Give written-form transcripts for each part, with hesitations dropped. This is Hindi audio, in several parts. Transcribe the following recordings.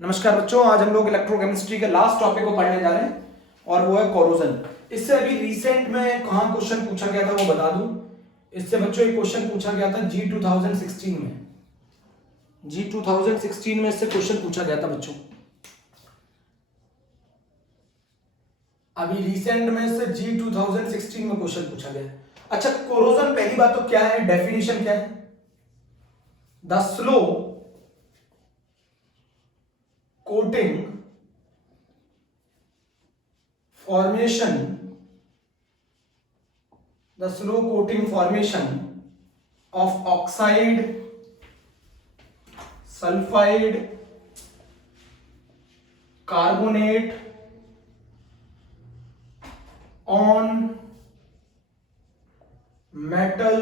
नमस्कार बच्चों, आज हम लोग इलेक्ट्रोकेमिस्ट्री के लास्ट टॉपिक को पढ़ने जा रहे हैं और वो है कोरोजन। इससे अभी रिसेंट में कहाँ क्वेश्चन पूछा गया था वो बता दूं। इससे बच्चों एक क्वेश्चन पूछा गया था जी 2016 में। जी 2016 में इससे क्वेश्चन पूछा गया था बच्चों। अभी रिसेंट में इससे जी 2016 में क्वेश्चन पूछा गया। अच्छा, कोरोजन पहली बात तो क्या है, डेफिनेशन क्या है? The slow coating formation of oxide, sulfide, carbonate on metal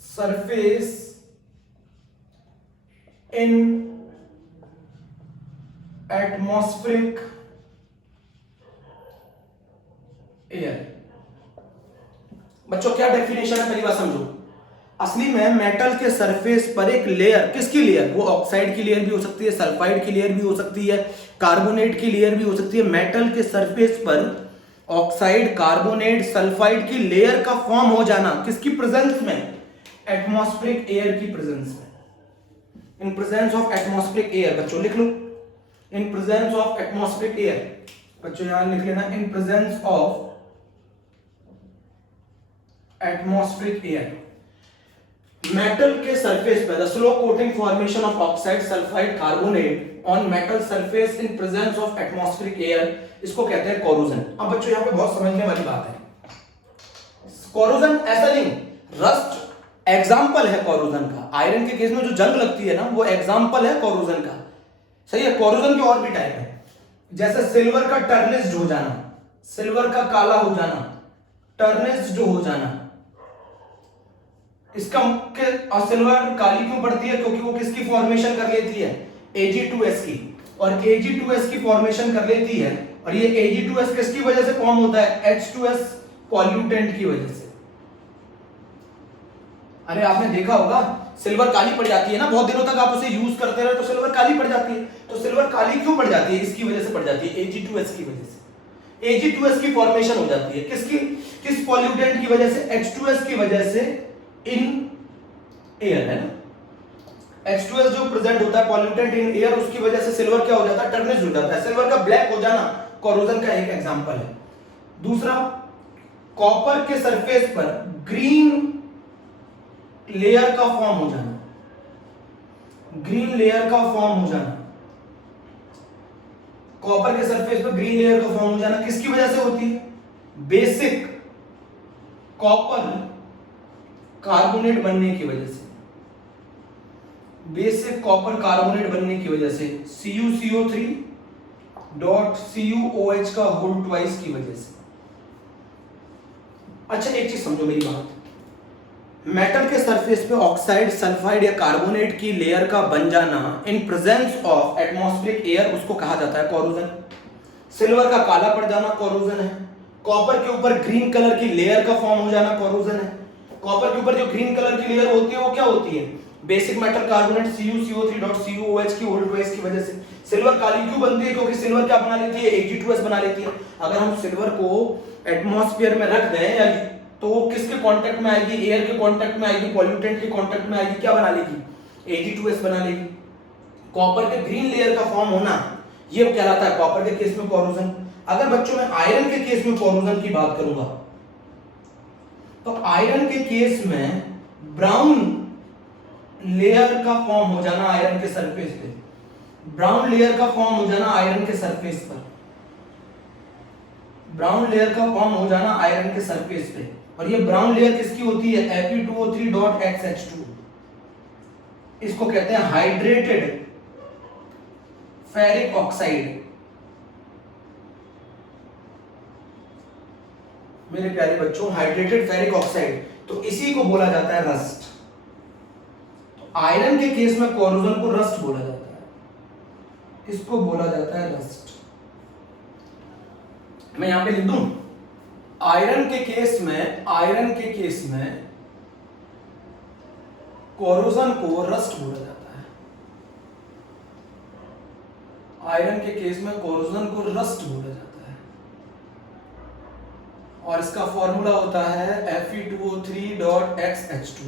surface in atmospheric air. बच्चों क्या डेफिनेशन है, पहली बात समझो। असली में मेटल के सरफेस पर एक लेयर, किसकी लेयर? वो ऑक्साइड की लेयर भी हो सकती है, सल्फाइड की लेयर भी हो सकती है, कार्बोनेट की लेयर भी हो सकती है। मेटल के सरफेस पर ऑक्साइड, कार्बोनेट, सल्फाइड की लेयर का फॉर्म हो जाना किसकी प्रेजेंस में? एटमॉस्फेरिक एयर की प्रेजेंस में। इन प्रेजेंस ऑफ एटमॉस्फेरिक एयर, बच्चों लिख लो, in presence of atmospheric air। बच्चों यहां लिख लेना in presence of atmospheric air। Metal के सरफेस पर slow coating formation of oxide, sulphide, carbonate on metal surface in presence of atmospheric air, इसको कहते हैं कोरोजन। अब बच्चों यहां पे बहुत समझने वाली बात है। कोरोजन ऐसा नहीं, रस्ट एग्जांपल है कोरोजन का। आयरन के केस में जो जंग लगती है ना, वो एग्जांपल है कोरोजन का। सही है। कोरोजन के और भी टाइप है, जैसे सिल्वर का टर्निस्ड हो जाना, सिल्वर का काला हो जाना, टर्निस्ड हो जाना। इसका और सिल्वर काली क्यों पड़ती है? क्योंकि वो किसकी फॉर्मेशन कर लेती है? Ag2S की। और Ag2S की फॉर्मेशन कर लेती है, और ये Ag2S किसकी वजह से फॉर्म होता है? H2S पॉल्यूटेंट की वजह से। अरे आपने देखा होगा, सिल्वर काली पड़ जाती है ना, बहुत दिनों तक आप उसे यूज करते रहे तो सिल्वर काली पड़ जाती है। तो सिल्वर काली क्यों पड़ जाती है? इसकी वजह से पड़ जाती है, Ag2S की वजह से। Ag2S की फॉर्मेशन हो जाती है किसकी? किस पॉल्यूटेंट की वजह से? H2S की वजह से इन एयर, है ना। H2S जो प्रेजेंट होता है पॉल्यूटेंट इन एयर, उसकी वजह से सिल्वर क्या हो जाता है? टर्निश हो जाता है। सिल्वर का ब्लैक हो जाना कोरोजन का एक एग्जांपल है। दूसरा, कॉपर के सरफेस पर ग्रीन लेयर का फॉर्म हो जाना, ग्रीन लेयर का फॉर्म हो जाना। कॉपर के सरफेस पर ग्रीन लेयर का फॉर्म हो जाना किसकी वजह से होती है? बेसिक कॉपर कार्बोनेट बनने की वजह से, बेसिक कॉपर कार्बोनेट बनने की वजह से, CuCO3 डॉट CuOH का होल ट्वाइस की वजह से। अच्छा एक चीज समझो मेरी बात, मेटल के सरफेस पे ऑक्साइड, सल्फाइड या कार्बोनेट की लेयर का बन जाना इन प्रेजेंस ऑफ एटमॉस्फेरिक एयर, उसको कहा जाता है कोरोजन। सिल्वर का काला पड़ जाना कोरोजन है। कॉपर के ऊपर ग्रीन कलर की लेयर का फॉर्म हो जाना कोरोजन है। कॉपर के ऊपर जो ग्रीन कलर की लेयर होती है वो क्या होती है? Basic metal carbonate CuCO3 dot CuOH की होल ट्वाइस की वजह से। सिल्वर काली क्यों बनती है? क्योंकि सिल्वर क्या बना लेती है? Ag2S बना लेती है। अगर हम सिल्वर को एटमॉस्फेयर में रख दें या तो वो किसके कांटेक्ट में आएगी? एयर के कांटेक्ट में आएगी, पॉल्यूटेंट के कांटेक्ट में आएगी, क्या बना लेगी? Ag2S बना लेगी। कॉपर के ग्रीन लेयर का फॉर्म होना ये कहलाता है कॉपर के केस में कोरोजन। अगर बच्चों में आयरन के केस में कोरोजन की बात करूंगा, तो आयरन के केस में ब्राउन लेयर का फॉर्म हो जाना आयरन के सरफेस पे, ब्राउन लेयर का फॉर्म हो जाना आयरन के सरफेस पर, ब्राउन लेयर का फॉर्म हो जाना आयरन के सरफेस पे। और ये ब्राउन लेयर किसकी होती है? Fe2O3.XH2। इसको कहते हैं हाइड्रेटेड फेरिक ऑक्साइड। मेरे प्यारे बच्चों, हाइड्रेटेड फेरिक ऑक्साइड, तो इसी को बोला जाता है रस्ट। तो आयरन के केस में कोरोजन को रस्ट बोला जाता है, इसको बोला जाता है रस्ट। मैं यहां पे लिख दूं, आयरन के केस में कोरोजन को रस्ट बोला जाता है। आयरन के केस में कोरोजन को रस्ट बोला जाता है और इसका फॉर्मूला होता है Fe2O3.XH2।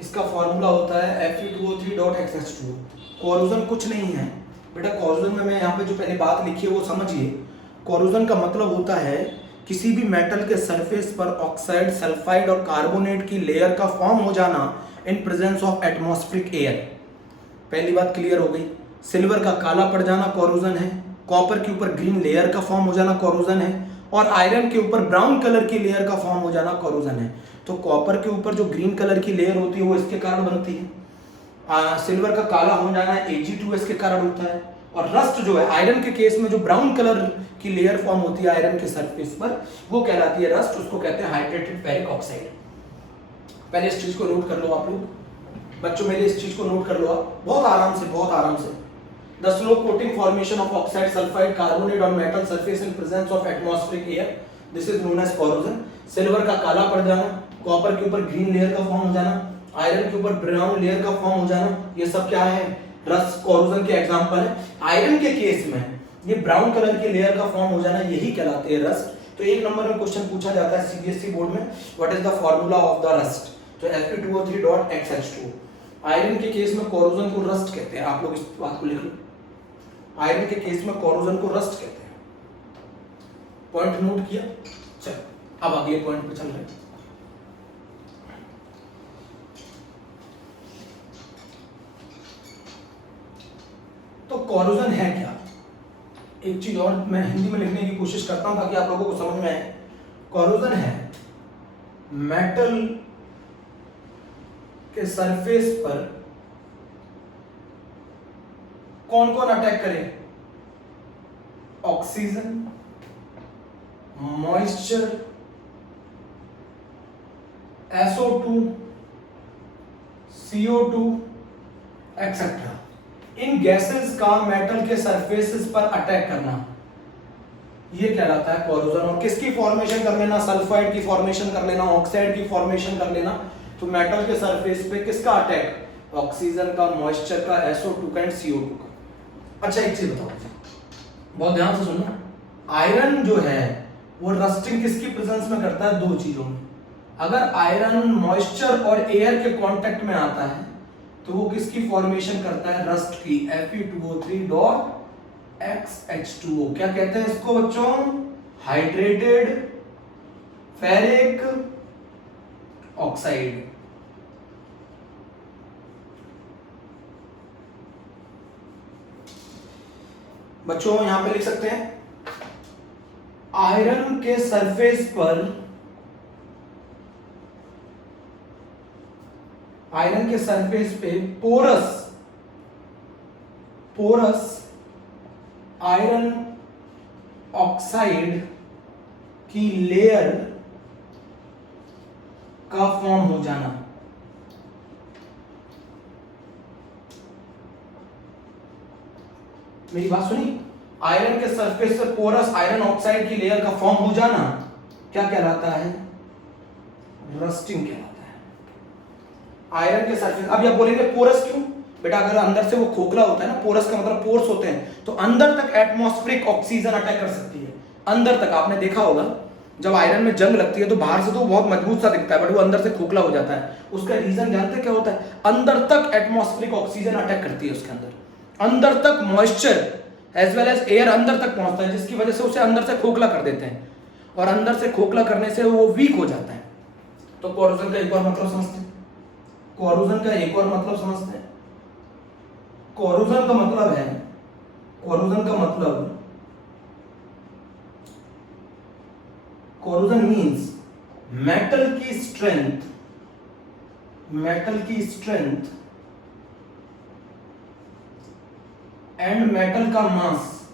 इसका फॉर्मूला होता है Fe2O3.XH2। कोरोजन कुछ नहीं है बेटा, कोरोजन में मैं यहाँ पे जो पहले बात लिखी है वो समझिए। कोरोजन का मतलब होता है किसी भी मेटल के सरफेस पर ऑक्साइड, सल्फाइड और कार्बोनेट की लेयर का फॉर्म हो जाना इन प्रेजेंस ऑफ एटमॉस्फेरिक एयर। पहली बात क्लियर हो गई। सिल्वर का काला पड़ जाना कोरोजन है, कॉपर के ऊपर ग्रीन लेयर का फॉर्म हो जाना कोरोजन है, और आयरन के ऊपर ब्राउन कलर की लेयर का फॉर्म हो जाना कोरोजन है। तो कॉपर के ऊपर जो ग्रीन कलर की लेयर होती है वो इसके कारण बनती है, सिल्वर का काला हो जाना Ag2S के कारण होता है, और रस्ट जो है आयरन के केस में जो ब्राउन कलर की लेयर फॉर्म होती है आयरन के सरफेस पर वो कहलाती है रस्ट, उसको कहते हैं हाइड्रेटेड फेरिक ऑक्साइड। पहले इस चीज को नोट कर लो आप लोग बच्चों, मेरे इस चीज को नोट कर लो आप बहुत आराम से, बहुत आराम से। The slow coating formation of oxide, sulphide, carbonate on metal surface in presence of atmospheric air, this is known as corrosion. Silver का काला पड़ जाना, कॉपर के ऊपर ग्रीन लेयर का फॉर्म हो जाना, आयरन के ऊपर ब्राउन लेयर का फॉर्म हो जाना, ये सब क्या है? रस्ट, कोरोजन के एग्जांपल है। आयरन के केस में ये ब्राउन कलर की लेयर का फॉर्म हो जाना यही कहलाते हैं रस्ट। तो एक नंबर में क्वेश्चन पूछा जाता है सीबीएसई बोर्ड में, what is the formula of the rust? तो Fe2O3.XH2। आयरन के केस में कोरोजन को रस्ट कहते हैं, आप लोग इस बात को लिख लो। आयरन के केस में कोरोजन को रस्ट कहते हैं। पॉइंट नोट किया? चल अब अगले पॉइंट पे चल रहे हैं। तो कोरोजन है क्या? एक चीज और मैं हिंदी में लिखने की कोशिश करता हूं ताकि आप लोगों को समझ में आए। कोरोजन है मेटल के सरफेस पर कौन कौन अटैक करे? Oxygen, moisture, SO2, CO2 etcetera. इन गैसेस का मेटल के सरफेसेस पर अटैक करना ये कहलाता है कोरोजन। और किसकी फॉर्मेशन कर लेना? सल्फाइड की फॉर्मेशन कर लेना, ऑक्साइड की फॉर्मेशन कर लेना। तो मेटल के सरफेस पे किसका अटैक? ऑक्सीजन का, मॉइस्चर का, SO2 का एंड CO2 का। अच्छा एक चीज बताओ, बहुत ध्यान से सुनना। आयरन जो है वो रस्टिंग किसकी प्रेजेंस में करता है? दो चीजों में। अगर आयरन मॉइस्चर और एयर के कांटेक्ट में आता है तो वो किसकी फॉर्मेशन करता है? रस्ट की, Fe2O3.XH2O। क्या कहते हैं इसको बच्चों? Hydrated ferric oxide. बच्चों यहां पे लिख सकते हैं आयरन के सरफेस पर, आयरन के सरफेस पे पोरस आयरन ऑक्साइड की लेयर का फॉर्म हो जाना। मेरी बात सुनी? आयरन के सरफेस पर पोरस आयरन ऑक्साइड की लेयर का फॉर्म हो जाना क्या कहलाता है? रस्टिंग कहलाता है। आयरन के सरफेस, अब आप बोलेंगे पोरस क्यों? बेटा अगर अंदर से वो खोखला होता है ना, पोरस का मतलब पोर्स होते हैं, तो अंदर तक एटमॉस्फेरिक ऑक्सीजन अटैक कर सकती है। अंदर तक आपने देखा होगा जब आयरन में जंग लगती है तो बाहर से तो बहुत मजबूत सा दिखता है बट वो अंदर से खोखला हो जाता है। उसका रीजन जानते क्या होता है? अंदर तक एटमॉस्फेरिक ऑक्सीजन अटैक करती है उसके अंदर तक moisture as well as air अंदर तक पहुंचता है, जिसकी वजह से उसे अंदर से खोखला कर देते हैं, और अंदर से खोखला करने से वो वीक हो जाता है। तो कोरोजन का एक और मतलब समझते हैं। कोरोजन का एक और मतलब समझते हैं। कोरोजन का मतलब है, कोरोजन मीन्स मेटल की स्ट्रेंथ एंड मेटल का मास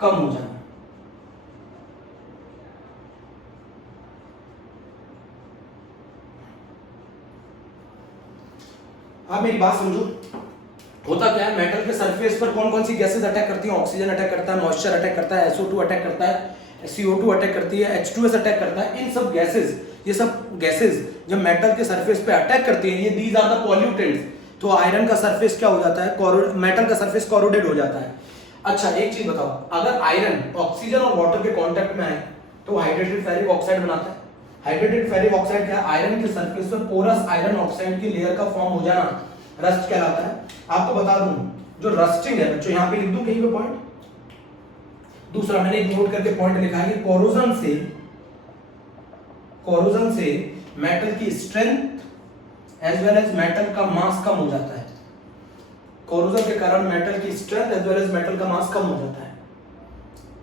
कम हो जाना। आप मेरी बात समझो, होता क्या है? मेटल के सरफेस पर कौन कौन सी गैसेस अटैक करती हैं? ऑक्सीजन अटैक करता है, मॉइस्चर अटैक करता है, SO2 अटैक करता है, CO2 अटैक करती है, H2S अटैक करता है। इन सब गैसेस ये सब गैसेस जब मेटल के सरफेस पे अटैक करती हैं, ये दीज आर द पॉल्यूटेंट्स, तो आयरन का सरफेस क्या हो जाता है, मेटल का सरफेस कोरोडेड हो जाता है। अच्छा एक चीज बताओ, अगर आयरन ऑक्सीजन और वाटर के कांटेक्ट में आए तो हाइड्रेटेड फेरिक ऑक्साइड बनाता है। हाइड्रेटेड फेरिक ऑक्साइड क्या है, आयरन के सरफेस पर पोरस आयरन ऑक्साइड की लेयर का फॉर्म हो जाना रस्ट कहलाता है। आपको बता दूं जो रस्टिंग है बच्चों, यहां पे लिख दूं कहीं पे पॉइंट। दूसरा मैंने एक नोट करके पॉइंट लिखा है कि कोरोजन से मेटल की strength as well as metal का मास कम हो जाता है। कोरोजन के कारण मेटल की strength as well as metal का मास कम हो जाता है।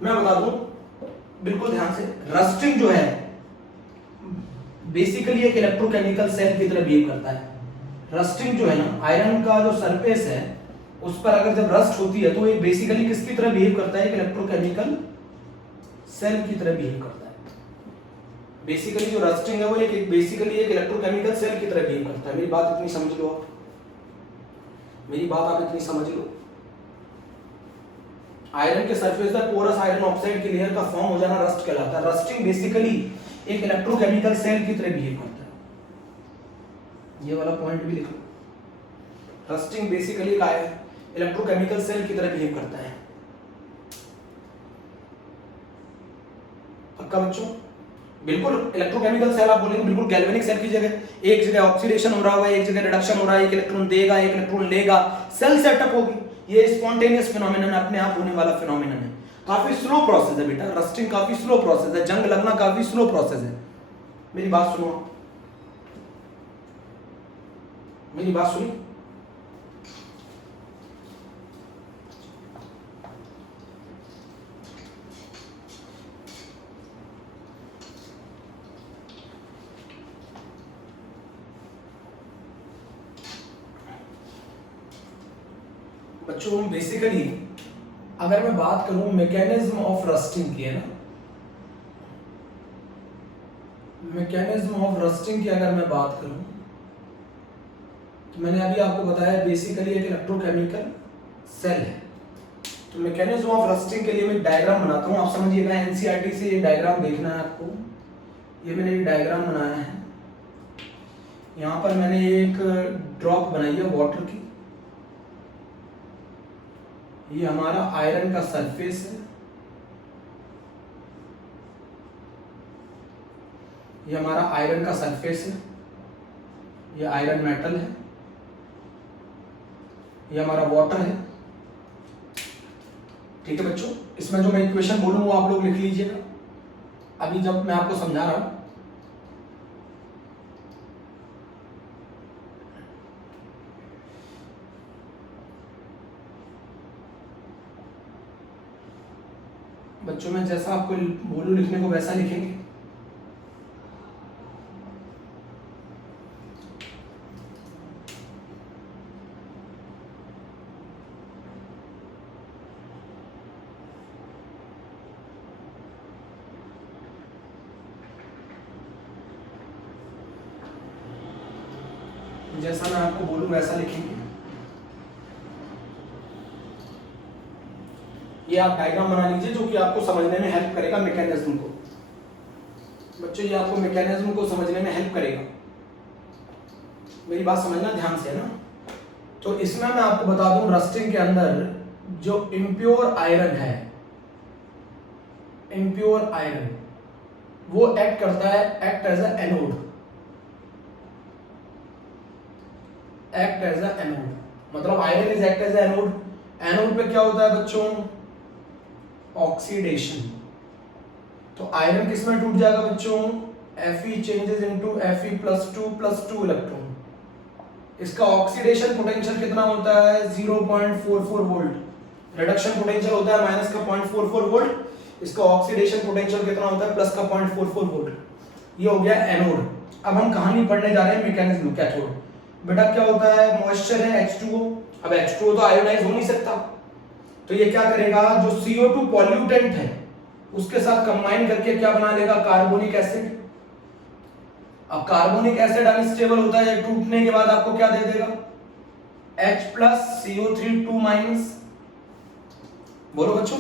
मैं बता दूं बिल्कुल ध्यान से, रस्टिंग जो है बेसिकली एक इलेक्ट्रोकेमिकल सेल की तरह बिहेव करता है। रस्टिंग जो है ना, आयरन का जो सरफेस है उस पर अगर जब रस्ट होती है तो ये बेसिकली किसकी तरह बिहेव करता है, एक इलेक्ट्रोकेमिकल सेल की तरह बिहेव करता है। बेसिकली जो रस्टिंग है वो एक बेसिकली एक इलेक्ट्रोकेमिकल सेल की तरह बिहेव करता है। मेरी बात इतनी समझ लो आप, मेरी बात आप इतनी समझ लो। आयरन के सरफेस पर पोरस आयरन ऑक्साइड की लेयर का फॉर्म हो जाना रस्ट कहलाता है। रस्टिंग बेसिकली एक इलेक्ट्रोकेमिकल सेल की तरह बिहेव करता है। ये वाला पॉइंट भी लिखो, रस्टिंग बेसिकली क्या है, इलेक्ट्रोकेमिकल सेल की तरह बिहेव करता है। पक्का बच्चों, बिल्कुल इलेक्ट्रोकेमिकल सेल आप बोलेंगे, बिल्कुल गैल्वेनिक सेल की जगह, एक जगह ऑक्सीडेशन हो रहा है, एक जगह रिडक्शन हो रहा है, एक इलेक्ट्रॉन देगा एक इलेक्ट्रॉन लेगा, सेल सेटअप होगी। ये स्पॉन्टेनियस फिनोमेनन है, अपने आप होने वाला फिनोमेनन है। काफी स्लो प्रोसेस है बेटा, रस्टिंग काफी स्लो प्रोसेस है, जंग लगना काफी स्लो प्रोसेस है। मेरी बात सुनो, मेरी बात सुनी। बच्चों बेसिकली अगर मैं बात करूं मैकेनिज्म ऑफ रस्टिंग की, है ना, मैकेनिज्म ऑफ रस्टिंग की अगर मैं बात करूं तो मैंने अभी आपको बताया बेसिकली एक इलेक्ट्रोकेमिकल सेल है। तो मैकेनिज्म ऑफ रस्टिंग के लिए मैं डायग्राम बनाता हूं, आप समझिएगा। एनसीईआरटी से ये डायग्राम देखना है आपको। ये मैंने एक डायग्राम बनाया है, यहां पर मैंने एक ड्रॉप बनाई है वाटर की। ये हमारा आयरन का सरफेस है, ये हमारा आयरन का सरफेस है, ये आयरन मेटल है, ये हमारा वाटर है। ठीक है बच्चों, इसमें जो मैं इक्वेशन बोलूं वो आप लोग लिख लीजिएगा अभी जब मैं आपको समझा रहा हूं। बच्चों मैं जैसा आपको बोलूं लिखने को वैसा लिखेंगे। जैसा मैं आपको बोलूं वैसा लिखेंगे। ये आप डायग्राम बना लीजिए जो कि आपको समझने में हेल्प करेगा मैकेनिज्म को। बच्चों ये आपको मैकेनिज्म को समझने में हेल्प करेगा, मेरी बात समझना ध्यान से, है ना। तो इसमें मैं आपको बता दूं रस्टिंग के अंदर जो इम्प्योर आयरन है, इम्प्योर आयरन वो एक्ट करता है, act as a anode, act as a anode. मतलब iron is act as a anode. Anode पे क्या होता है बच्चों, ऑक्सीडेशन। तो आयरन किस में टूट जाएगा बच्चों, Fe changes into Fe+2+2 electron. इसका ऑक्सीडेशन पोटेंशियल कितना होता है, 0.44 वोल्ट। रिडक्शन पोटेंशियल होता है माइनस का 0.44 वोल्ट। इसका ऑक्सीडेशन पोटेंशियल कितना होता है, प्लस का 0.44 वोल्ट। ये हो गया एनोड। अब हम कहानी पढ़ने जा रहे हैं मैकेनिज्म कैथोड। बेटा क्या होता है, मॉइस्चर है H2O। अब H2O तो आयोनाइज हो नहीं सकता, तो ये क्या करेगा, जो CO2 पॉल्यूटेंट है उसके साथ कंबाइन करके क्या बना लेगा, कार्बोनिक एसिड। अब कार्बोनिक एसिड अनस्टेबल होता है, टूटने के बाद आपको क्या दे देगा, H+CO3 2-। बोलो बच्चों,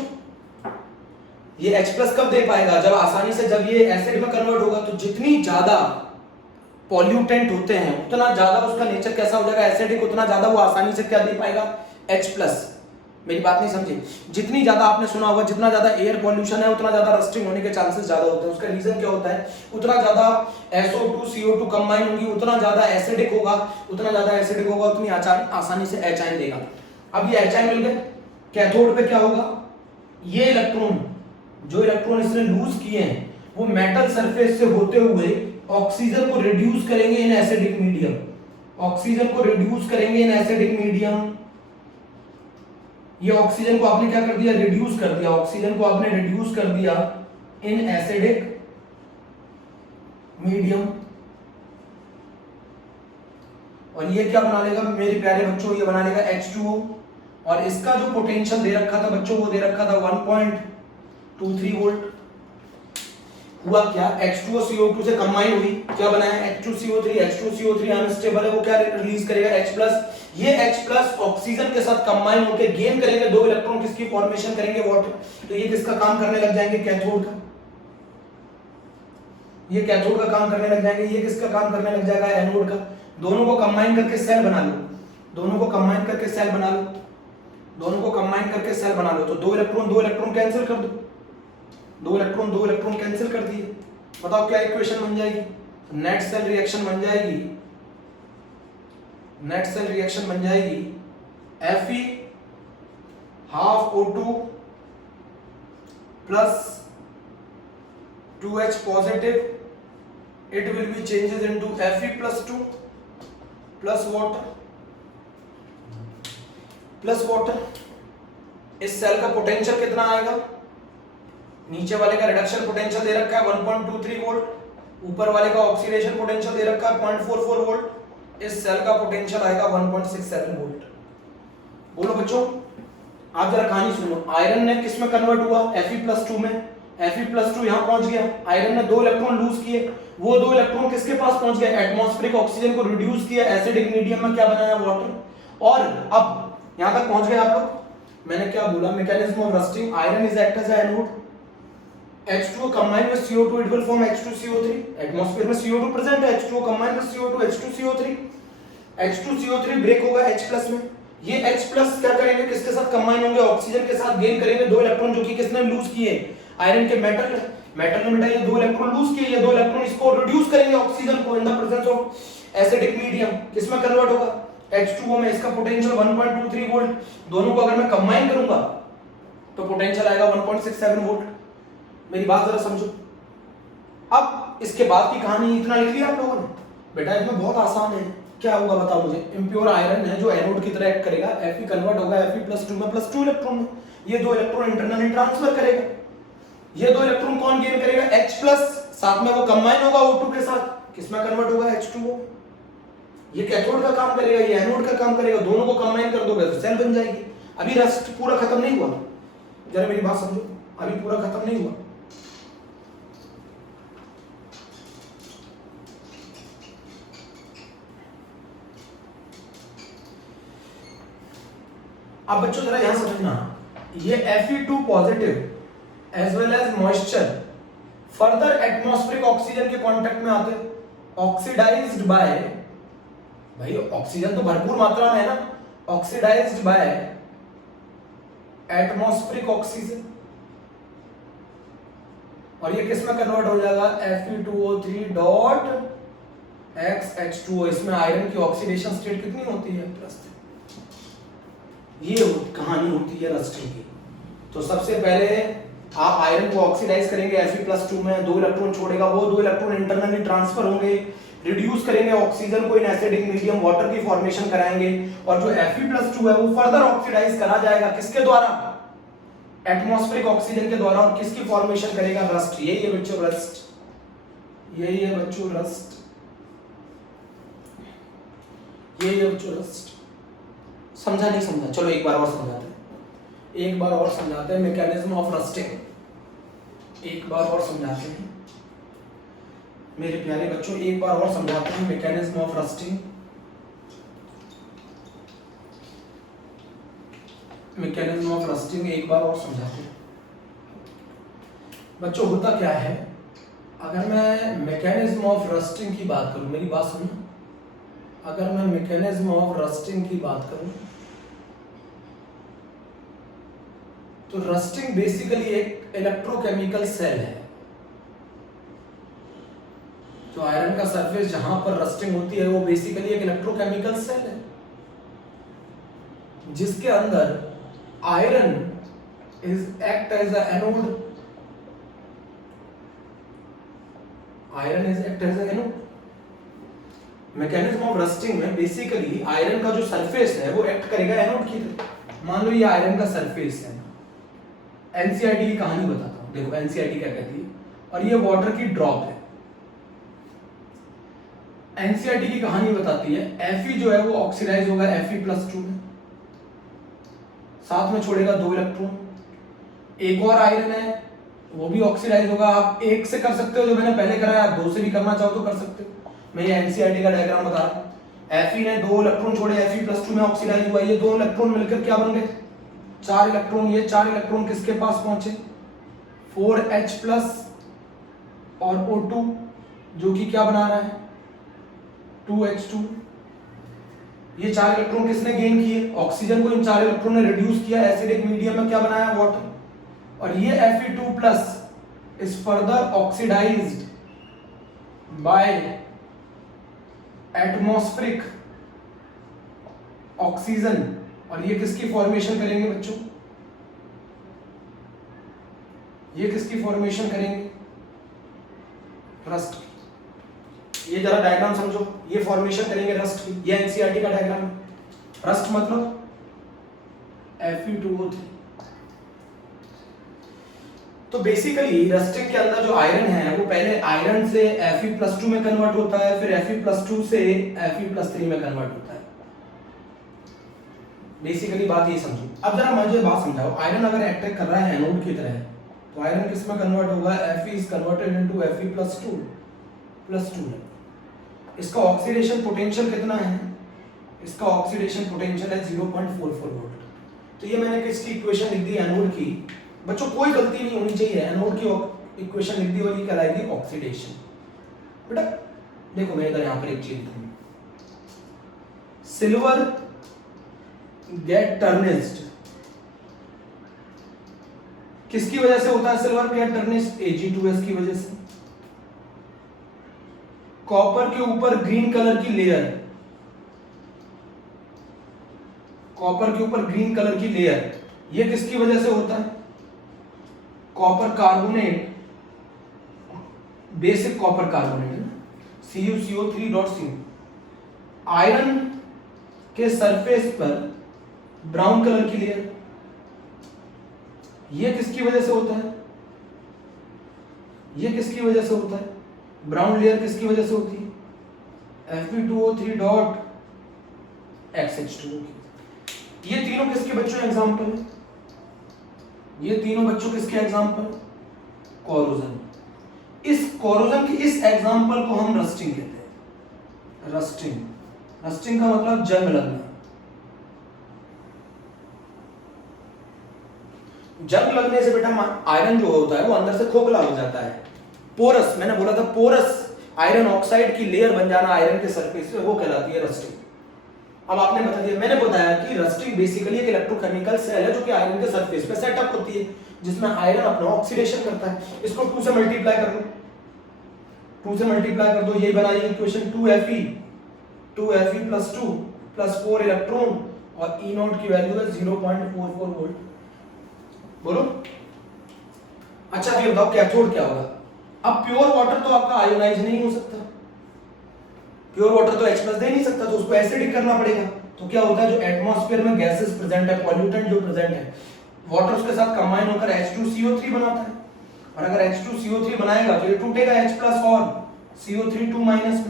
ये H प्लस कब दे पाएगा? जब आसानी से जब ये एसिड में कन्वर्ट होगा। तो जितनी ज्यादा पॉल्यूटेंट होते हैं उतना ज्यादा उसका नेचर कैसा हो जाएगा? एसिडिक, उतना ज्यादा वो आसानी से क्या दे पाएगा? H plus. मेरी बात नहीं समझी? जितनी ज्यादा आपने सुना होगा जितना ज्यादा एयर पॉल्यूशन है उतना ज्यादा रस्टिंग होने के चांसेस ज्यादा होते हैं। उसका रीजन क्या होता है? उतना ज्यादा SO2 CO2 कंबाइन होंगी, उतना ज्यादा एसिडिक होगा, उतनी आसानी से H देगा। अब ये H मिल गए, कैथोड पे क्या होगा? ये इलेक्ट्रॉन, जो इलेक्ट्रॉन इसने लूज किए हैं वो मेटल सरफेस से होते हुए ऑक्सीजन को रिड्यूस करेंगे इन एसिडिक मीडियम। ऑक्सीजन को रिड्यूस करेंगे इन एसिडिक मीडियम। ये ऑक्सीजन को आपने क्या कर दिया? रिड्यूस कर दिया। ऑक्सीजन को आपने रिड्यूस कर दिया इन एसिडिक मीडियम। और ये क्या बना लेगा मेरे प्यारे बच्चों? ये बना लेगा H2O। और इसका जो पोटेंशियल दे रखा था बच्चों, वो दे रखा था 1.23 वोल्ट। हुआ क्या? H2O CO2 से कंबाइन हुई, क्या बनाया? H2CO3। H2CO3 अनस्टेबल है, वो क्या रिलीज करेगा? H+। ये H+ ऑक्सीजन के साथ कंबाइन होकर गेन करेंगे 2 इलेक्ट्रॉन, किसकी फॉर्मेशन करेंगे? वाटर। तो ये किसका काम करने लग जाएंगे? कैथोड का। ये कैथोड का काम करने लग जाएंगे। ये किसका काम करने लग जाएगा? एनोड का। दोनों को कंबाइन करके सेल बना लो। दोनों को कंबाइन करके सेल बना लो। दोनों को कंबाइन करके सेल बना लो। तो 2 इलेक्ट्रॉन कैंसिल कर दो। 2 इलेक्ट्रॉन कैंसिल कर दिए। बताओ क्या इक्वेशन बन जाएगी? नेट सेल रिएक्शन बन जाएगी। नेट सेल रिएक्शन बन जाएगी Fe half O2 plus 2H positive, it will be changes into Fe+2 plus water. इस सेल का पोटेंशियल कितना आएगा? नीचे वाले का रिडक्शन पोटेंशियल दे रखा है 1.23 वोल्ट, ऊपर वाले का ऑक्सीडेशन पोटेंशियल दे रखा है 0.44 वोल्ट। इस सेल का पोटेंशियल आएगा 1.67 वोल्ट। बोलो बच्चों, आप जरा कहानी सुनो। आयरन ने किस में कन्वर्ट हुआ? Fe+2 में। Fe+2 यहां पहुंच गया। आयरन ने 2 इलेक्ट्रॉन लूज किए। वो 2 इलेक्ट्रॉन किसके पास पहुंच गए? एटमॉस्फेरिक ऑक्सीजन को रिड्यूस किया, एसिडिक मीडियम में क्या बनाया? वाटर। और अब यहां तक पहुंच गए आप लोग। मैंने क्या बोला? Mechanism of rusting. Iron is act as anode. H2O combined with CO2 it will form H2CO3। Atmosphere में CO2 प्रेजेंट है, H2O combined with CO2 H2CO3। H2CO3 break होगा H+ में। ये H+ क्या करेंगे? किसके साथ कंबाइन होंगे? ऑक्सीजन के साथ गेन करेंगे 2 इलेक्ट्रॉन, जो कि किसने लूज किए? आयरन के मेटल ने बेटा ये 2 इलेक्ट्रॉन लूज किए। ये 2 इलेक्ट्रॉन इसको रिड्यूस करेंगे ऑक्सीजन को in the presence of acidic medium. किसमें कन्वर्ट होगा? H2O में। इसका पोटेंशियल 1.23 वोल्ट। दोनों को अगर मैं कंबाइन करूंगा तो पोटेंशियल आएगा 1.67 वोल्ट। मेरी बात जरा समझो। अब इसके बाद की कहानी इतना लिख लिया आप लोगों ने? बेटा इसमें बहुत आसान है। क्या होगा बताओ मुझे? इम्प्योर आयरन है जो एनोड की तरह एक्ट करेगा। Fe कन्वर्ट होगा Fe+2 में +2 इलेक्ट्रॉन में। ये 2 इलेक्ट्रॉन इंटरनली ट्रांसफर करेगा। ये 2 इलेक्ट्रॉन कौन गेन करेगा? H+। साथ में वो कंबाइन होगा O2 के साथ। किसमें कन्वर्ट होगा? H2O। ये कैथोड का काम करेगा, ये एनोड का काम करेगा। दोनों को कंबाइन कर दोगे तो सेल बन जाएगी। अभी रस्ट पूरा खत्म नहीं हुआ। जरा मेरी बात समझो, अभी पूरा खत्म नहीं हुआ। अब बच्चों जरा यहां समझना, ये Fe2 positive as well as moisture further atmospheric oxygen के कांटेक्ट में आते, ऑक्सीडाइज्ड बाय, भाई ऑक्सीजन तो भरपूर मात्रा में है ना, ऑक्सीडाइज्ड बाय एटमॉस्फेरिक ऑक्सीजन। और ये किस में कन्वर्ट हो जाएगा? Fe2O3 dot XH2O। इसमें आयरन की ऑक्सीडेशन स्टेट कितनी होती है? +3। ये कहानी होती है रस्टिंग की। तो सबसे पहले आप आयरन को ऑक्सीडाइज करेंगे Fe+2 में, 2 इलेक्ट्रॉन छोड़ेगा, वो 2 इलेक्ट्रॉन इंटरनली ट्रांसफर होंगे, रिड्यूस करेंगे ऑक्सीजन को इन एसिडिक मीडियम, वाटर की फॉर्मेशन कराएंगे। और जो Fe+2 है वो फर्दर ऑक्सीडाइज करा जाएगा किसके द्वारा? एटमॉस्फेरिक ऑक्सीजन के द्वारा। और किसकी फॉर्मेशन करेगा? रस्ट। यही है बच्चों रस्ट, यही है बच्चों रस्ट, यही है बच्चों रस्ट। समझा नहीं समझा? चलो एक बार और समझाते हैं, एक बार और समझाते हैं मैकेनिज्म ऑफ रस्टिंग। एक बार और समझाते हैं मेरे प्यारे बच्चों, एक बार और समझाते हैं mechanism of rusting. Mechanism of rusting एक बार और समझाते हैं। बच्चों होता क्या है, अगर मैं मैकेनिज्म ऑफ रस्टिंग की बात करूं, मेरी बात सुनो, अगर मैं मैकेनिज्म ऑफ रस्टिंग की बात करूं तो रस्टिंग बेसिकली एक इलेक्ट्रोकेमिकल सेल है। जो आयरन का सरफेस जहां पर रस्टिंग होती है वो बेसिकली एक इलेक्ट्रोकेमिकल सेल है, जिसके अंदर iron is act as a anode, iron is act as a anode. Mechanism of rusting में बेसिकली आयरन का जो सरफेस है वो एक्ट करेगा एनोड की तरह। मान लो ये आयरन का सरफेस है, एनसीईआरटी की कहानी बताता हूं, देखो एनसीईआरटी क्या कहती है, और ये वाटर की ड्रॉप है। एनसीईआरटी की कहानी बताती है Fe जो है वो ऑक्सीडाइज होगा Fe+2 में, साथ में छोड़ेगा 2 इलेक्ट्रॉन। एक और आयरन है वो भी ऑक्सीडाइज होगा, आप एक से कर सकते हो जो मैंने पहले कराया, आप 2 से भी करना चाहो तो कर सकते हो, मैं ये एनसीईआरटी का डायग्राम बता रहा हूं। Fe ने 2 इलेक्ट्रॉन छोड़े, Fe+2 में ऑक्सीडाइज हुआ, ये 2 इलेक्ट्रॉन मिलकर क्या बन गए, 4 इलेक्ट्रॉन। ये 4 इलेक्ट्रॉन किसके पास पहुंचे, 4H+ और O2 जो कि क्या बना रहा है 2H2। ये 4 इलेक्ट्रॉन किसने गेन किए, ऑक्सीजन को इन 4 इलेक्ट्रॉन ने रिड्यूस किया, एसिडिक मीडियम में क्या बनाया, वाटर। और ये Fe2+ is further oxidised by atmospheric oxygen, और ये किसकी फॉर्मेशन करेंगे बच्चों, ये किसकी फॉर्मेशन करेंगे, रस्ट की। ये जरा डायग्राम समझो, ये फॉर्मेशन करेंगे रस्ट की, ये एनसीईआरटी का डायग्राम। रस्ट मतलब Fe2O3। तो बेसिकली रस्टिंग के अंदर जो आयरन है वो पहले आयरन से Fe+2 में कन्वर्ट होता है, फिर Fe+2 से Fe+3 में कन्वर्ट होता है। बेसिकली बात ये समझो। अब जरा मुझे बात समझाओ, आयरन अगर अटैक कर रहा है एनोड की तरह तो आयरन किस में कन्वर्ट होगा, Fe is converted into Fe+2 में। इसका ऑक्सीडेशन पोटेंशियल कितना है, इसका ऑक्सीडेशन पोटेंशियल है 0.44 वोल्ट। तो ये मैंने किसकी इक्वेशन लिख दी, एनोड की। बच्चों कोई गलती नहीं होनी चाहिए, एनोड की इक्वेशन लिख दी और ये कहलाएगी ऑक्सीडेशन। बेटा देखो मैं इधर यहां पर एक चीज लिखूंगा, सिल्वर गेट टर्निस्ड किसकी वजह से होता है, सिल्वर गेट टर्निस्ड Ag2S की वजह से। कॉपर के ऊपर ग्रीन कलर की लेयर, कॉपर के ऊपर ग्रीन कलर की लेयर, ये किसकी वजह से होता है, copper carbonate, basic copper carbonate CuCO3.CO। Iron के सरफेस पर ब्राउन कलर की लेयर, ये किसकी वजह से होता है, ये किसकी वजह से होता है, ब्राउन लेयर किसकी वजह से होती है, Fe2O3.XH2। ये तीनों किसके बच्चों एग्जांपल है, ये तीनों बच्चों किसके एग्जांपल, कोरोजन। इस कोरोजन की इस एग्जांपल को हम रस्टिंग कहते हैं। रस्टिंग, रस्टिंग का मतलब जंग लगना। जंग लगने से बेटा आयरन जो होता है वो अंदर से खोखला हो जाता है, पोरस, मैंने बोला था पोरस आयरन ऑक्साइड की लेयर बन जाना आयरन के सरफेस पे, वो कहलाती है रस्टिंग। अब आपने बता दिया, मैंने बताया कि रस्टिंग बेसिकली एक इलेक्ट्रोकेमिकल सेल है जो कि आयरन के सरफेस पे सेटअप होती है, जिसमें आयरन अपना ऑक्सीडेशन करता है। इसको 2 से मल्टीप्लाई कर दो, 2 से मल्टीप्लाई कर दो, यही बनाइए इक्वेशन 2Fe+2 प्लस 4 इलेक्ट्रॉन और E0 की वैल्यू है 0.44 वोल्ट। बोलो अच्छा फिर बताओ कैथोड क्या होगा। अब प्योर वाटर तो आपका आयोनाइज नहीं हो सकता, प्योर वाटर तो H+ दे नहीं सकता, तो उसको एसिडिक करना पड़ेगा। तो क्या होता है, जो एटमॉस्फेयर में गैसेस प्रेजेंट है, पॉल्यूटेंट जो प्रेजेंट है, वाटर उसके साथ कंबाइन होकर H2CO3 बनाता है, और अगर H2CO3 बनाएगा तो ये टूटेगा H+ और CO3 2- में,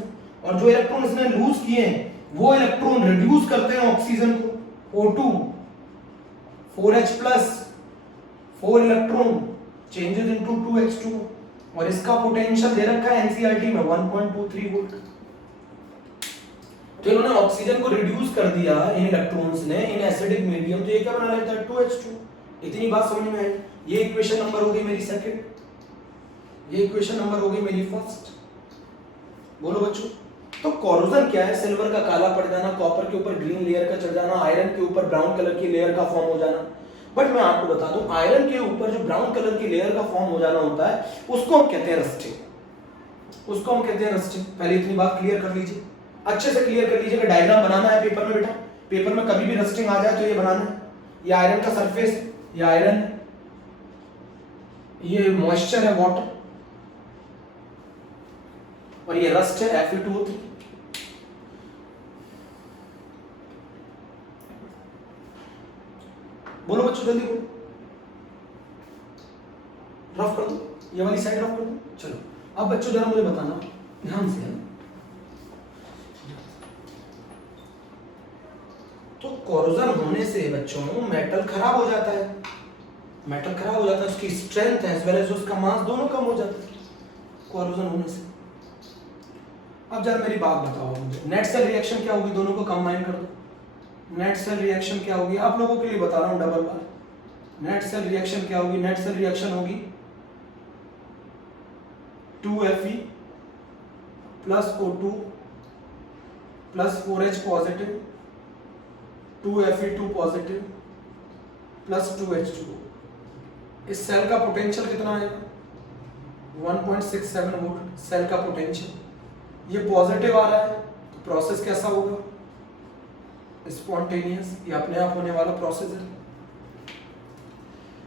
और जो इलेक्ट्रॉन इसने लूज किए हैं वो इलेक्ट्रॉन रिड्यूस करते हैं ऑक्सीजन को, O2 4H+, 4 electron changes into 2H2, और इसका पोटेंशियल दे रखा है एनसीईआरटी में 1.23 वोल्ट। तो इन्होंने ऑक्सीजन को रिड्यूस कर दिया इन इलेक्ट्रॉन्स ने इन एसिडिक मीडियम, तो ये क्या बना लेता है 2H2। इतनी बात समझ में आई, ये इक्वेशन नंबर होगी मेरी सेकंड। ये इक्वेशन नंबर होगी मेरी फर्स्ट। बोलो बच्चों, तो कोरोजन क्या है? सिल्वर का काला पड़ जाना, कॉपर के ऊपर ग्रीन लेयर का चढ़ जाना, आयरन के ऊपर ब्राउन कलर की लेयर का फॉर्म हो जाना। बट मैं आपको बता दूं, आयरन के ऊपर जो ब्राउन कलर की लेयर का फॉर्म हो जाना होता है उसको हम कहते हैं रस्टिंग। उसको हम कहते हैं रस्टिंग। पहले इतनी बात क्लियर कर लीजिए, अच्छे से क्लियर कर लीजिए कि डायग्राम बनाना है पेपर में बेटा, पेपर में कभी भी रस्टिंग आ जाए तो ये बनाना है। ये आयरन का सरफेस, ये आयरन, ये मॉइस्चर है वाटर, और ये रस्ट है Fe2O3। बोलो बच्चों जल्दी बोलो, रफ कर दो, ये वाली साइड रफ कर दो। चलो अब बच्चों जरा मुझे बताना ध्यान से, तो कोरोजन होने से बच्चों मेटल खराब हो जाता है, मेटल खराब हो जाता है, उसकी स्ट्रेंथ एज वेल एज उसका मास दोनों कम हो जाता है कोरोजन होने से। अब जरा मेरी बात बताओ मुझे, नेट सेल रिएक्शन क्या होगी? दोनों को कंबाइन कर दो, नेट सेल रिएक्शन क्या होगी? आप लोगों के लिए बता रहा हूं डबल बार। नेट सेल रिएक्शन क्या होगी? नेट सेल रिएक्शन होगी 2Fe plus O2 plus 4H positive 2Fe2 positive plus 2H2O। इस सेल का पोटेंशियल कितना आएगा? 1.67 वोल्ट सेल का पोटेंशियल। ये पॉजिटिव आ रहा है तो प्रोसेस कैसा होगा? स्पॉन्टेनियस, ये अपने आप होने वाला प्रोसेस है।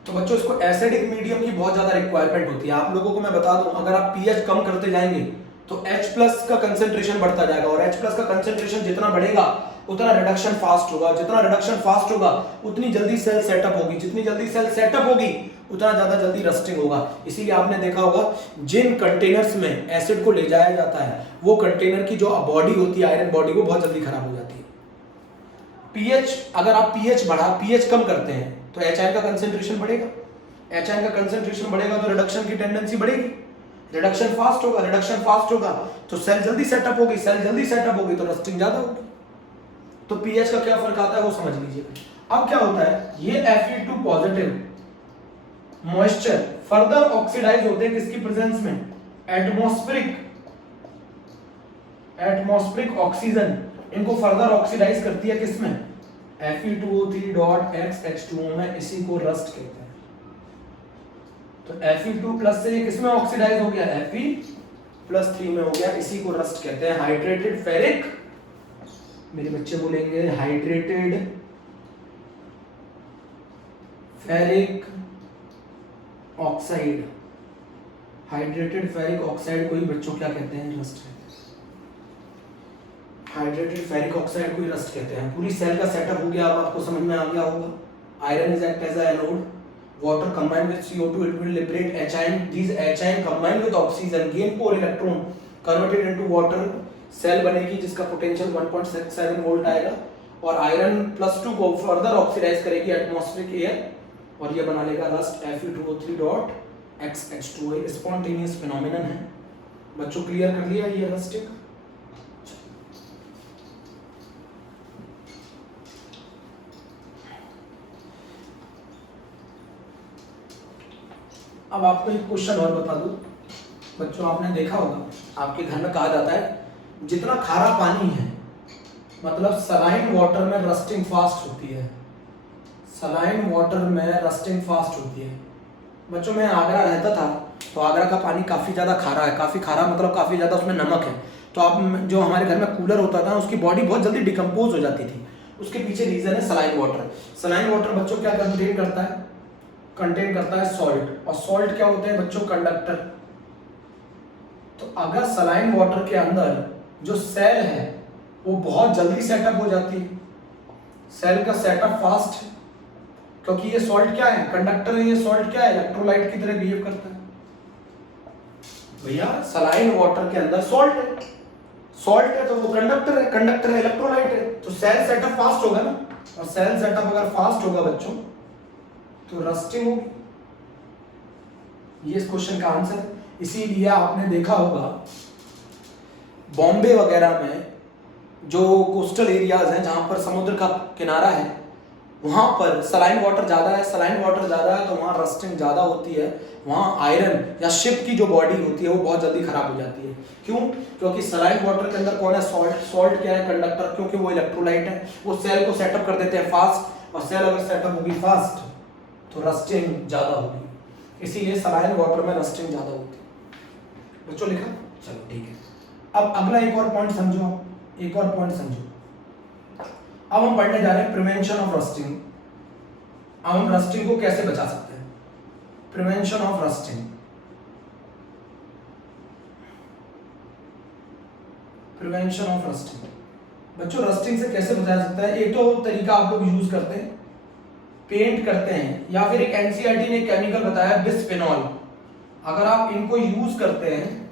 तो बच्चों इसको एसिडिक मीडियम की बहुत ज्यादा रिक्वायरमेंट होती है। आप लोगों को मैं बता दूं, अगर आप पीएच कम करते जाएंगे तो H+ का कंसंट्रेशन बढ़ता जाएगा, और H+ का कंसंट्रेशन जितना बढ़ेगा उतना रिडक्शन फास्ट होगा, जितना रिडक्शन फास्ट होगा उतनी जल्दी सेल सेटअप होगी, जितनी जल्दी सेल सेटअप होगी उतना ज्यादा जल्दी रस्टिंग होगा। इसीलिए आपने देखा होगा जिन कंटेनर्स में एसिड को ले जाया जाता है वो कंटेनर की जो बॉडी होती है, आयरन बॉडी, वो बहुत जल्दी खराब हो जाती है। पीएच, अगर आप पीएच कम करते हैं तो HI का कंसंट्रेशन बढ़ेगा, HI का कंसंट्रेशन बढ़ेगा तो रिडक्शन की टेंडेंसी बढ़ेगी, रिडक्शन फास्ट होगा, रिडक्शन फास्ट होगा तो सेल जल्दी सेटअप होगी, सेल जल्दी सेटअप होगी तो रस्टिंग ज्यादा होगी। तो पीएच का क्या फर्क आता है वो समझ लीजिए। अब क्या होता है, ये Fe2 positive moisture further oxidise होते हैं किसकी प्रेजेंस में? एटमॉस्फेरिक ऑक्सीजन इनको फर्दर ऑक्सीडाइज करती है किसमें? Fe2O3.X में, इसी को रस्ट कहते हैं। तो Fe2+ से ये किसमें ऑक्सीडाइज हो गया? Fe+3 में हो गया, इसी को रस्ट कहते हैं। हाइड्रेटेड फेरिक, मेरे बच्चे बोलेंगे hydrated ferric oxide, hydrated ferric oxide को ही बच्चों क्या कहते हैं? रस्ट कहते हैं। हाइड्रेटेड फेरिक ऑक्साइड को ही रस्ट कहते हैं। पूरी सेल का सेटअप हो गया, अब आपको समझ में आ गया होगा। Iron is act as a anode, water combined with CO2 it will liberate H-ion, these H-ion combined with oxygen gain 4 electron converted into water, cell बनेगी जिसका पोटेंशियल 1.67 वोल्ट आएगा, और आयरन +2 को फर्दर ऑक्सीडाइज करेगी एटमॉस्फेरिक एयर और ये बना लेगा रस्ट Fe2O3.XH2O। स्पॉन्टेनियस फिनोमेनन है बच्चों, क्लियर कर लिया ये रस्टिंग। अब आपको एक क्वेश्चन और बता दूं बच्चों, आपने देखा होगा आपके घर में कहा जाता है जितना खारा पानी है, मतलब सलाइन वाटर में रस्टिंग फास्ट होती है, सलाइन वाटर में रस्टिंग फास्ट होती है। बच्चों मैं आगरा रहता था तो आगरा का पानी काफ़ी ज़्यादा खारा है, काफ़ी खारा मतलब काफ़ी ज़्यादा उसमें नमक है। तो आप जो हमारे घर में कूलर होता था उसकी बॉडी बहुत जल्दी डिकम्पोज हो जाती थी, उसके पीछे रीज़न है सलाइन वाटर। सलाइन वाटर बच्चों क्या कंटेन करता है? कंटेन करता है सॉल्ट, और सॉल्ट क्या होते हैं बच्चों? कंडक्टर। तो अगर सलाइन वाटर के अंदर जो सेल है वो बहुत जल्दी सेटअप हो जाती है, सेल का सेटअप फास्ट है, क्योंकि ये सॉल्ट क्या है? कंडक्टर है। ये सॉल्ट क्या है? इलेक्ट्रोलाइट की तरह बिहेव करता है। भैया सलाइन वाटर के अंदर सॉल्ट है, सॉल्ट है तो वो कंडक्टर है, कंडक्टर है इलेक्ट्रोलाइट है, तो सेल सेटअप फास्ट होगा ना, और सेल सेटअप अगर फास्ट होगा बच्चों तो रस्टिंग होगी। ये इस क्वेश्चन का आंसर है। इसीलिए आपने देखा होगा बॉम्बे वगैरह में जो कोस्टल एरियाज हैं जहां पर समुद्र का किनारा है वहां पर सलाइन वाटर ज्यादा है, सलाइन वाटर ज्यादा है तो वहां रस्टिंग ज्यादा होती है। वहाँ आयरन या शिप की जो बॉडी होती है वो बहुत जल्दी खराब हो जाती है। क्यों? क्योंकि सलाइन वाटर के अंदर कौन है? सॉल्ट। सॉल्ट क्या है? कंडक्टर, क्योंकि वो इलेक्ट्रोलाइट है। वो सेल को सेटअप कर देते हैं फास्ट, और सेल अगर सेटअप होगी फास्ट तो रस्टिंग ज़्यादा होगी। इसीलिए सलाइन वाटर में रस्टिंग ज़्यादा होती है। बच्चों लिखा? चलो ठीक है। अब अगला एक और पॉइंट समझो, एक और पॉइंट समझो। अब हम पढ़ने जा रहे हैं प्रिवेंशन ऑफ रस्टिंग। अब हम रस्टिंग को कैसे बचा सकते हैं? Prevention of rusting. Prevention of rusting. बच्चों रस्टिंग से कैसे बचाया सकता है? एक तो तरीका आप लोग यूज करते हैं, पेंट करते हैं, या फिर एक एनसीईआरटी ने केमिकल बताया बिस्फेनॉल। अगर आप इनको यूज करते हैं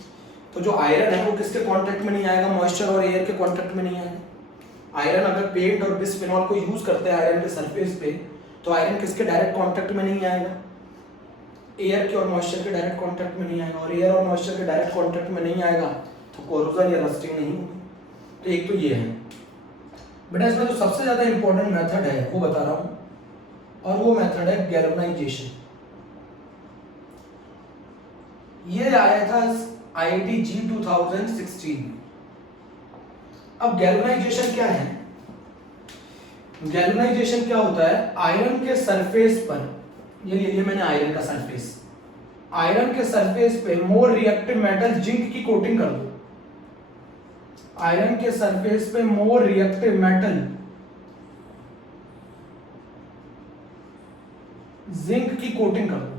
तो जो आयरन है वो किसके कांटेक्ट में नहीं आएगा? मॉइस्चर और एयर के कांटेक्ट में नहीं आएगा। आयरन अगर पेंट और बिस्फेनॉल को यूज करते हैं आयरन के सरफेस पे, तो आयरन किसके डायरेक्ट कांटेक्ट में नहीं आएगा? एयर के और मॉइस्चर के डायरेक्ट कांटेक्ट में नहीं आएगा। और एयर और मॉइस्चर के डायरेक्ट कांटेक्ट में नहीं आएगा तो कोरोजन या रस्टिंग नहीं होगी। तो एक तो ये है। बेटा इसमें जो सबसे ज्यादा इंपॉर्टेंट मेथड है वो बता रहा हूं, और वो मेथड है गैल्वेनाइजेशन। ये आया था IIT JEE 2016 में। अब गैल्वेनाइजेशन क्या है? गैल्वेनाइजेशन क्या होता है? आयरन के सरफेस पर, ये ले लिया मैंने आयरन का सरफेस, आयरन के सरफेस पे मोर रिएक्टिव मेटल जिंक की कोटिंग कर दो। आयरन के सरफेस पे मोर रिएक्टिव मेटल जिंक की कोटिंग कर दो।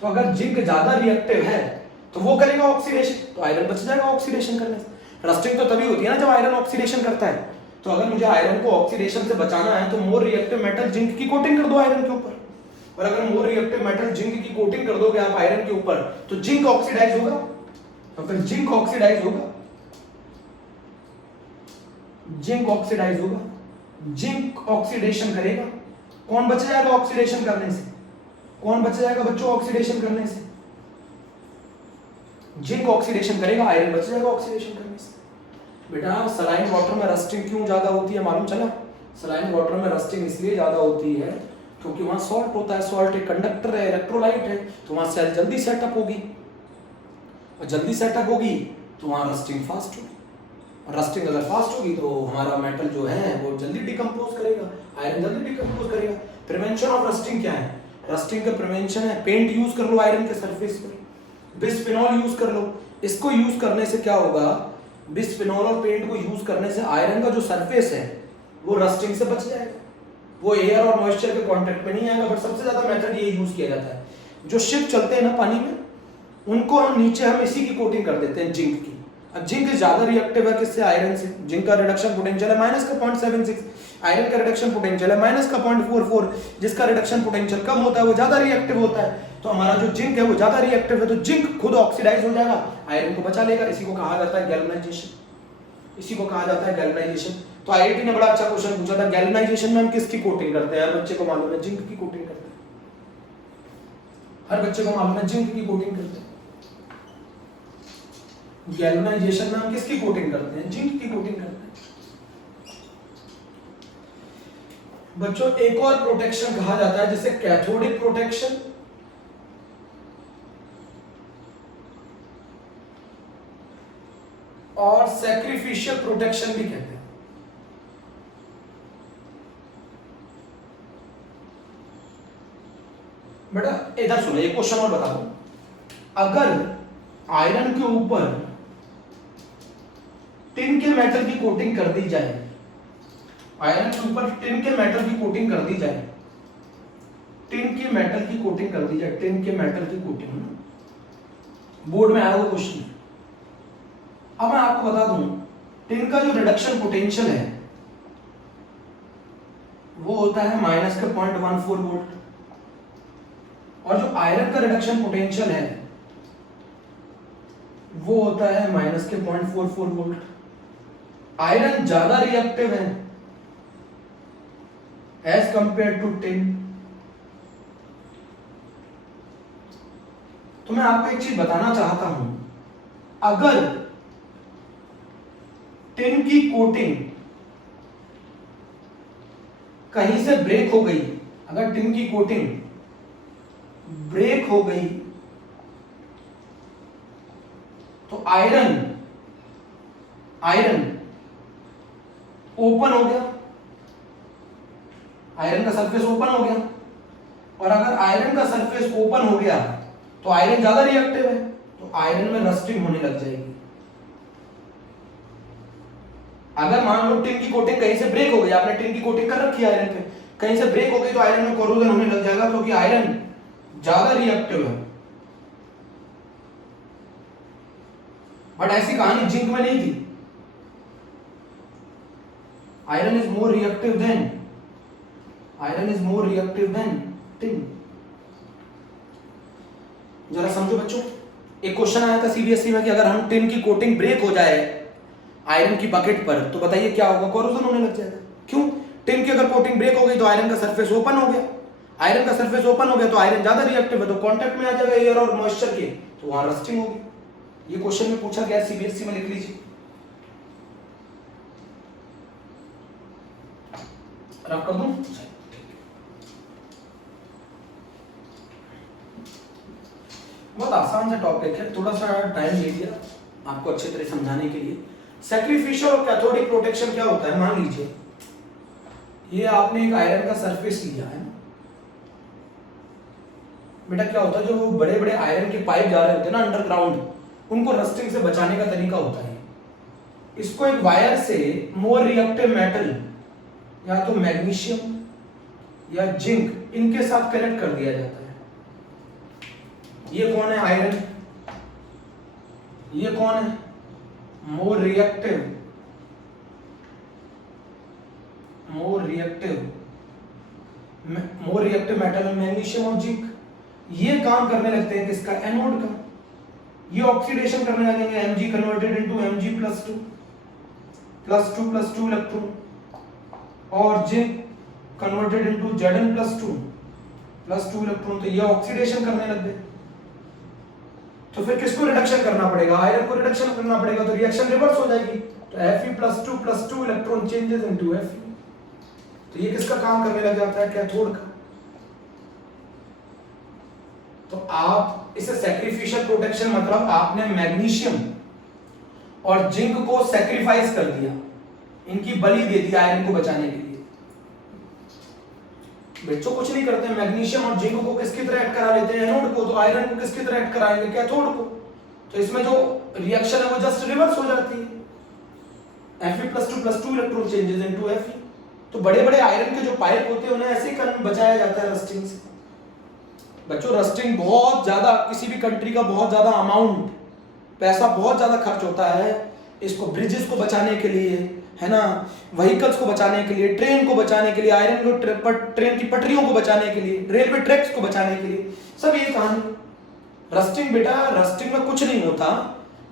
तो अगर जिंक ज्यादा रिएक्टिव है तो वो करेगा ऑक्सीडेशन, तो आयरन बच जाएगा ऑक्सीडेशन करने से। रस्टिंग तो तभी होती है ना जब आयरन ऑक्सीडेशन करता है। तो अगर मुझे आयरन को ऑक्सीडेशन से बचाना है तो मोर रिएक्टिव मेटल जिंक की कोटिंग कर दो आयरन के ऊपर। और अगर मोर रिएक्टिव मेटल जिंक की कोटिंग कर दोगे आप आयरन के ऊपर तो जिंक ऑक्सीडाइज होगा, तो फिर जिंक ऑक्सीडाइज होगा, जिंक ऑक्सीडाइज होगा, जिंक ऑक्सीडेशन करेगा। कौन बच जाएगा ऑक्सीडेशन करने से? कौन बच जाएगा बच्चों ऑक्सीडेशन करने से? जिंक ऑक्सीडेशन करेगा, आयरन बच जाएगा ऑक्सीडेशन करने से। बेटा सलाइन वाटर में रस्टिंग क्यों ज्यादा होती है मालूम चला? सलाइन वाटर में रस्टिंग इसलिए ज्यादा होती है क्योंकि वहां सॉल्ट होता है। सॉल्ट एक कंडक्टर है, इलेक्ट्रोलाइट है, तो वहां सेल जल्दी सेटअप होगी, और जल्दी सेटअप होगी तो वहां रस्टिंग फास्ट होगी। और रस्टिंग अगर फास्ट होगी तो हमारा मेटल जो है वो जल्दी डिकम्पोज करेगा, आयरन जल्दी डिकम्पोज करेगा। प्रिवेंशन ऑफ रस्टिंग क्या है? रस्टिंग का प्रिवेंशन है पेंट यूज कर लो आयरन के सरफेस पर, बिस्फेनॉल यूज कर लो। इसको यूज करने से क्या होगा? बिस्फेनॉल और पेंट को यूज करने से आयरन का जो सरफेस है वो रस्टिंग से बच जाएगा, वो एयर और मॉइस्चर के कांटेक्ट में नहीं आएगा। बट सबसे ज्यादा मेथड ये यूज किया जाता है, जो शिप चलते हैं ना पानी में, उनको हम नीचे हम इसी की कोटिंग कर देते हैं जिंक की। अब जिंक ज्यादा रिएक्टिव है किससे? आयरन से। जिंक का रिडक्शन पोटेंशियल है -0.76, आयरन का रिडक्शन पोटेंशियल है -0.44। जिसका रिडक्शन पोटेंशियल कम होता है वो ज्यादा रिएक्टिव होता है। तो हमारा जो जिंक है वो ज्यादा रिएक्टिव है, तो जिंक खुद ऑक्सीडाइज हो जाएगा, आयरन को बचा लेगा। इसी को कहा जाता है गैल्वेनाइजेशन, इसी को कहा जाता है गैल्वेनाइजेशन। तो IIT ने बड़ा अच्छा क्वेश्चन पूछा था, गैल्वेनाइजेशन में हम किसकी कोटिंग करते हैं? हर बच्चे को मालूम है जिंक की कोटिंग करते हैं, हर बच्चे को मालूम है जिंक की कोटिंग करते हैं। गैल्वेनाइजेशन में हम किसकी कोटिंग करते हैं? जिंक की कोटिंग करते हैं। बच्चों एक और प्रोटेक्शन कहा जाता है जिसे कैथोडिक प्रोटेक्शन और सैक्रिफिशियल प्रोटेक्शन भी कहते हैं। बेटा इधर सुनो, एक क्वेश्चन और बता दो। अगर आयरन के ऊपर टिन के मेटल की कोटिंग कर दी जाए, आयरन के ऊपर टिन के मेटल की कोटिंग कर दी जाए, टिन के मेटल की कोटिंग कर दी जाए, टिन के मेटल की कोटिंग, बोर्ड में आया वो क्वेश्चन। अब मैं आपको बता दूं, टिन का जो रिडक्शन पोटेंशियल है वो होता है -0.14 वोल्ट, और जो आयरन का रिडक्शन पोटेंशियल है वो होता है -0.44 वोल्ट। आयरन ज्यादा रिएक्टिव है एज कंपेयर टू टिन। तो मैं आपको एक चीज बताना चाहता हूं, अगर टिन की कोटिंग कहीं से ब्रेक हो गई अगर टिन की कोटिंग ब्रेक हो गई तो आयरन ओपन हो गया, आयरन का सरफेस ओपन हो गया, और अगर आयरन का सरफेस ओपन हो गया तो आयरन ज्यादा रिएक्टिव है, तो आयरन में रस्टिंग होने लग जाएगी। अगर मान लो टिन की कोटिंग कहीं से ब्रेक हो गई, आपने टिन की कोटिंग कर रखी है आयरन पे, कहीं से ब्रेक हो गई तो आयरन में कोरोजन होने लग जाएगा, क्योंकि आयरन ज्यादा रिएक्टिव है। बट ऐसी कहानी जिंक में नहीं थी। Iron is more reactive than tin. जरा समझो बच्चों, एक क्वेश्चन आया था सीबीएसई में कि अगर हम टिन की कोटिंग ब्रेक हो जाए आयरन की बकेट पर तो बताइए क्या होगा, कोरोजन होने लग जाएगा। क्यों? टिन की अगर कोटिंग ब्रेक हो गई तो आयरन का सरफेस ओपन हो गया, आयरन का सरफेस ओपन हो गया तो आयरन ज्यादा रिएक्टिव है, तो कांटेक्ट में आ जाएगा एयर और मॉइस्चर के, तो वहां रस्टिंग होगी। ये क्वेश्चन में पूछा गया सीबीएसई में, लिख लीजिए। रफ कर दूं? बहुत आसान सा टॉपिक है, थोड़ा सा टाइम ले लिया आपको अच्छी तरह समझाने के लिए। सैक्रिफिशियल और कैथोडिक प्रोटेक्शन क्या होता है? मान लीजिए ये आपने एक आयरन का सरफेस लिया है ना बेटा, क्या होता है जो बड़े बड़े आयरन के पाइप जा रहे होते हैं ना अंडरग्राउंड, उनको रस्टिंग से बचाने का तरीका होता है, इसको एक वायर से मोर रिएक्टिव मेटल या तो मैग्नीशियम या जिंक इनके साथ कनेक्ट कर दिया जाता है। ये कौन है? आयरन। ये कौन है? मोर रिएक्टिव मेटल, मैग्नीशियम और जिंक। ये काम करने लगते हैं किसका? एनोड का। ये ऑक्सीडेशन करने लगेंगे, Mg converted into Mg+2 +2 electron, और zinc converted into Zn+2 +2 electron. तो ये ऑक्सीडेशन करने लग गए, तो फिर किसको रिडक्शन करना पड़ेगा? आयरन को रिडक्शन करना पड़ेगा, तो रिएक्शन रिवर्स हो जाएगी, तो Fe+2 electron changes into Fe। तो ये किसका काम करने लग जाता है? कैथोड का। तो आप इसे सैक्रिफिशियल प्रोटेक्शन मतलब आपने मैग्नीशियम और जिंक को सैक्रिफाइस कर दिया, इनकी बलि दे दी आयरन को बचाने के लिए। बच्चों कुछ नहीं करते, मैग्नीशियम और जिंक को किसकी तरह ऐड करा लेते हैं? एनोड को। तो आयरन को किसकी तरह ऐड कराएंगे? कैथोड को। तो इसमें जो रिएक्शन है वो जस्ट रिवर्स हो जाती है, Fe+2 electron changes into Fe। तो बड़े बड़े आयरन के जो पाइप होते हैं उन्हें ऐसे ही बचाया जाता है रस्टिंग से। बच्चों रस्टिंग बहुत ज्यादा, किसी भी कंट्री का बहुत ज्यादा अमाउंट, पैसा बहुत ज्यादा खर्च होता है इसको ब्रिजेस को बचाने के लिए, है ना, व्हीकल्स को बचाने के लिए, ट्रेन को बचाने के लिए, आयरन को ट्रेन की पटरियों को बचाने के लिए, रेलवे ट्रैक्स को बचाने के लिए, सब ये कहानी। रस्टिंग बेटा, रस्टिंग में कुछ नहीं होता,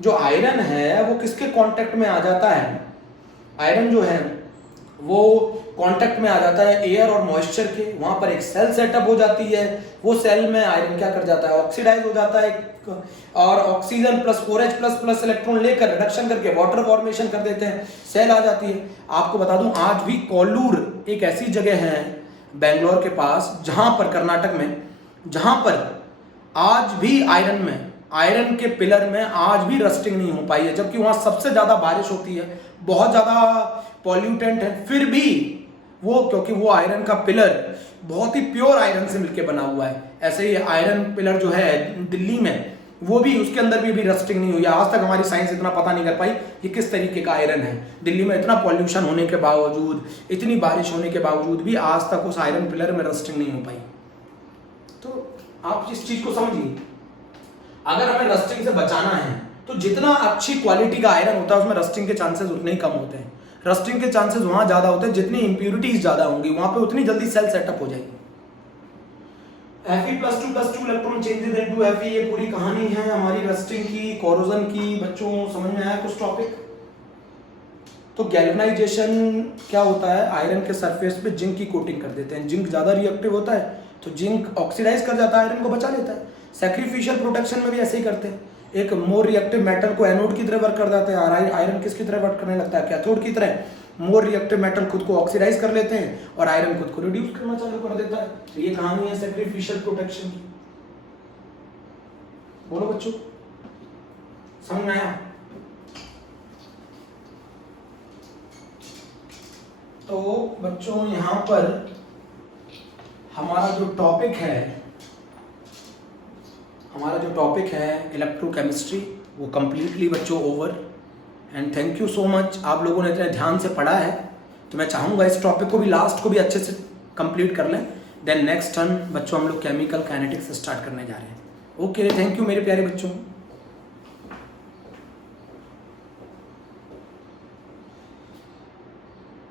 जो आयरन है वो किसके कांटेक्ट में आ जाता है? आयरन जो है वो कांटेक्ट में आ जाता है एयर और मॉइस्चर के, वहां पर एक सेल सेटअप हो जाती है, वो सेल में आयरन क्या कर जाता है? ऑक्सीडाइज हो जाता है, और ऑक्सीजन +4H++ इलेक्ट्रॉन लेकर रिडक्शन करके वाटर फॉर्मेशन कर देते हैं, सेल आ जाती है। आपको बता दूं आज भी कोल्लूर एक ऐसी जगह है बेंगलोर के पास, जहां पर कर्नाटक में, जहां पर आज भी आयरन के पिलर में आज भी रस्टिंग नहीं हो पाई है, जबकि वहां सबसे ज्यादा बारिश होती है, बहुत ज्यादा पॉल्यूटेंट है, फिर भी वो, क्योंकि वो आयरन का पिलर बहुत ही प्योर आयरन से मिलकर बना हुआ है। ऐसे ही आयरन पिलर जो है दिल्ली में, वो भी, उसके अंदर भी रस्टिंग नहीं हुई। आज तक हमारी साइंस इतना पता नहीं कर पाई कि किस तरीके का आयरन है। दिल्ली में इतना पॉल्यूशन होने के बावजूद, इतनी बारिश होने के बावजूद भी आज तक उस आयरन पिलर में रस्टिंग नहीं हो पाई। तो आप इस चीज को समझिए, अगर हमें रस्टिंग से बचाना है तो जितना अच्छी क्वालिटी का आयरन होता है उसमें रस्टिंग के चांसेस उतने ही कम होते हैं। रस्टिंग के चांसेस वहां ज्यादा होते हैं जितनी इंप्यूरिटीज ज्यादा होंगी, वहां पे उतनी जल्दी सेल सेटअप हो जाएगी। Fe+2 electron changes into Fe, ये पूरी कहानी है हमारी रस्टिंग की, कोरोजन की। बच्चों समझ में आया कुछ टॉपिक? तो गैल्वेनाइजेशन क्या होता है? आयरन के सरफेस पे जिंक की कोटिंग कर देते हैं, जिंक ज्यादा रिएक्टिव होता है तो जिंक ऑक्सीडाइज कर जाता है, आयरन को बचा लेता है। सैक्रिफिशियल प्रोटेक्शन में भी ऐसे ही करते हैं, एक मोर रिएक्टिव मेटल को एनोड की तरह वर्क कर जाते हैं, आयरन किसकी तरह वर्क करने लगता है? कैथोड की तरह। मोर रिएक्टिव मेटल खुद को ऑक्सीडाइज कर लेते हैं और आयरन खुद को रिड्यूस करना चालू कर देता है। तो ये कहानी है सैक्रिफिशियल प्रोटेक्शन की। बोलो बच्चों, समझ में आया? तो बच्चों यहां पर हमारा जो टॉपिक है इलेक्ट्रोकेमिस्ट्री वो कंप्लीटली बच्चों over. And thank you so much, आप लोगों ने इतने ध्यान से पढ़ा है। तो मैं चाहूँगा इस टॉपिक को भी लास्ट को भी अच्छे से कंप्लीट कर लें। देन नेक्स्ट टर्न बच्चों हम लोग केमिकल काइनेटिक्स स्टार्ट करने जा रहे हैं। ओके, थैंक यू मेरे प्यारे बच्चों।